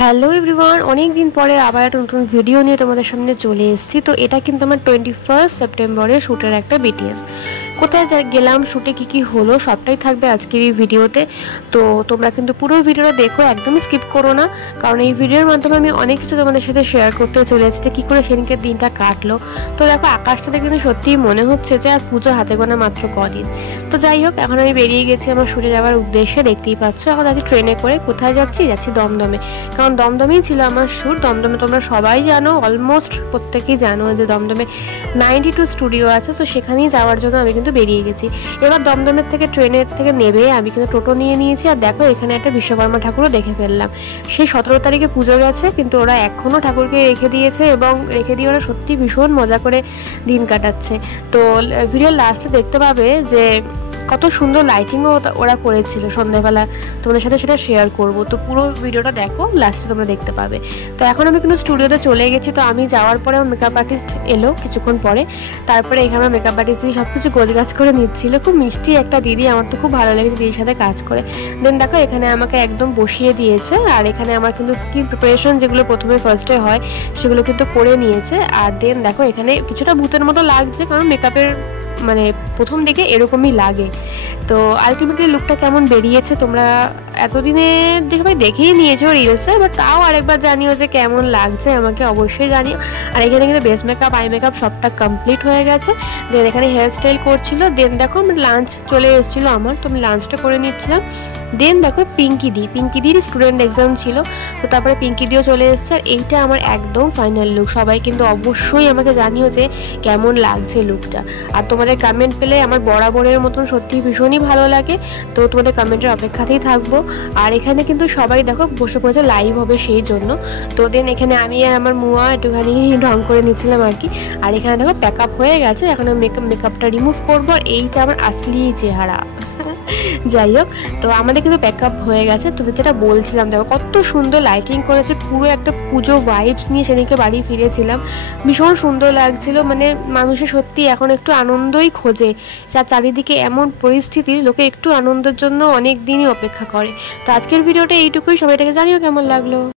Hello everyone, অনেক দিন পরে আবার একটা নতুন ভিডিও নিয়ে তোমাদের সামনে চলে এসেছি। তো এটা কিন্তু আমার 21 সেপ্টেম্বরের শ্যুটের একটা বিটিএস। কোথায় গেলাম, শ্যুটে কী হলো সবটাই থাকবে আজকের এই ভিডিওতে। তো তোমরা কিন্তু পুরো ভিডিওটা দেখো, একদমই স্কিপ করো না, কারণ এই ভিডিওর মাধ্যমে আমি অনেক কিছু তোমাদের সাথে শেয়ার করতে চলে এসেছি যে কী করে সেদিনকে দিনটা কাটলো। তো দেখো আকাশটাতে কিন্তু সত্যিই মনে হচ্ছে যে আর পুজো হাতে গোনা মাত্র কদিন। তো যাই হোক, এখন আমি বেরিয়ে গেছি আমার শ্যুটে যাওয়ার উদ্দেশ্যে। দেখতেই পাচ্ছ এখন আজকে ট্রেনে করে কোথায় যাচ্ছি দমদমে, কারণ দমদমেই ছিল আমার শ্যুট। দমদমে তোমরা সবাই জানো, অলমোস্ট প্রত্যেকেই জানো যে দমদমে 92 স্টুডিও আছে। তো সেখানেই যাওয়ার জন্য আমি কিন্তু বেরিয়ে গেছি। এবার দমদমের থেকে ট্রেনের থেকে নেবে আমি কিন্তু টোটো নিয়ে নিয়েছি। আর দেখো এখানে একটা বিশ্বকর্মা ঠাকুরও দেখে ফেললাম। সেই 17 তারিখে পুজো গেছে, কিন্তু ওরা এখনও ঠাকুরকে রেখে দিয়েছে এবং রেখে দিয়ে ওরা সত্যি ভীষণ মজা করে দিন কাটাচ্ছে। তো ভিডিওর লাস্টে দেখতে পাবে যে কত সুন্দর লাইটিংও ওরা করেছিল সন্ধ্যাবেলা, তোমাদের সাথে সেটা শেয়ার করব। তো পুরো ভিডিওটা দেখো, লাস্টে তোমরা দেখতে পাবে। তো এখন আমি কিন্তু স্টুডিওতে চলে গেছি। তো আমি যাওয়ার পরে আমার মেকআপ আর্টিস্ট এলো কিছুক্ষণ পরে। তারপরে এখানে আমার মেকআপ আর্টিস্ট দিয়ে সব কিছু গোছগাছ করে নিচ্ছিল। খুব মিষ্টি একটা দিদি, আমার তো খুব ভালো লেগেছে দিদির সাথে কাজ করে। দেন দেখো এখানে আমাকে একদম বসিয়ে দিয়েছে। আর এখানে আমার কিন্তু স্কিন প্রিপারেশন যেগুলো প্রথমে ফার্স্টে হয় সেগুলো কিন্তু করে নিয়েছে। আর দেন দেখো এখানে কিছুটা ভূতের মতো লাগছে, কারণ মেকআপের মানে প্রথম দিকে এরকমই লাগে। তো আলটিমেটলি লুকটা কেমন বেরিয়েছে তোমরা এতদিনে সবাই দেখেই নিয়েছো রিলসে, বাট তাও আরেকবার জানিও যে কেমন লাগছে, আমাকে অবশ্যই জানিও। আর এখানে কিন্তু বেস মেকআপ, আই মেকআপ সবটা কমপ্লিট হয়ে গেছে। দেন এখানে হেয়ার স্টাইল করছিল। দেন দেখো আমার লাঞ্চ চলে এসেছিলো আমার, তো আমি লাঞ্চটা করে নিচ্ছিলাম। দেন দেখো পিঙ্কিদির স্টুডেন্ট এক্সাম ছিল, তো তারপরে পিঙ্কিদিও চলে এসছে। আর এইটা আমার একদম ফাইনাল লুক। সবাই কিন্তু অবশ্যই আমাকে জানিও যে কেমন লাগছে লুকটা। আর তোমাদের কমেন্ট পেলে আমার বরাবরের মতন সত্যি ভীষণই ভালো লাগে। তো তোমাদের কমেন্টের অপেক্ষাতেই থাকবো। আর এখানে কিন্তু সবাই দেখো বসে পড়েছে, লাইভ হবে সেই জন্য। তো দেন এখানে আমি আর আমার মুয়া একটুখানি রং করে নিচ্ছিলাম আর কি। আর এখানে দেখো প্যাকআপ হয়ে গেছে, এখন আমি মেকআপটা রিমুভ করবো। আর এইটা আমার আসলি চেহারা। যাই হোক, তো আমাদের কিন্তু প্যাকআপ হয়ে গেছে। তোদের যেটা বলছিলাম, দেখো কত সুন্দর লাইটিং করেছে, পুরো একটা পুজো ভাইবস নিয়ে সেদিনকে বাড়ি ফিরেছিলাম। ভীষণ সুন্দর লাগছিল। মানে মানুষের সত্যি এখন একটু আনন্দই খোঁজে। চারিদিকে এমন পরিস্থিতি, লোকে একটু আনন্দের জন্য অনেক দিনই অপেক্ষা করে। তো আজকের ভিডিওটা এইটুকুই, সবাই থেকে জানিও কেমন লাগলো।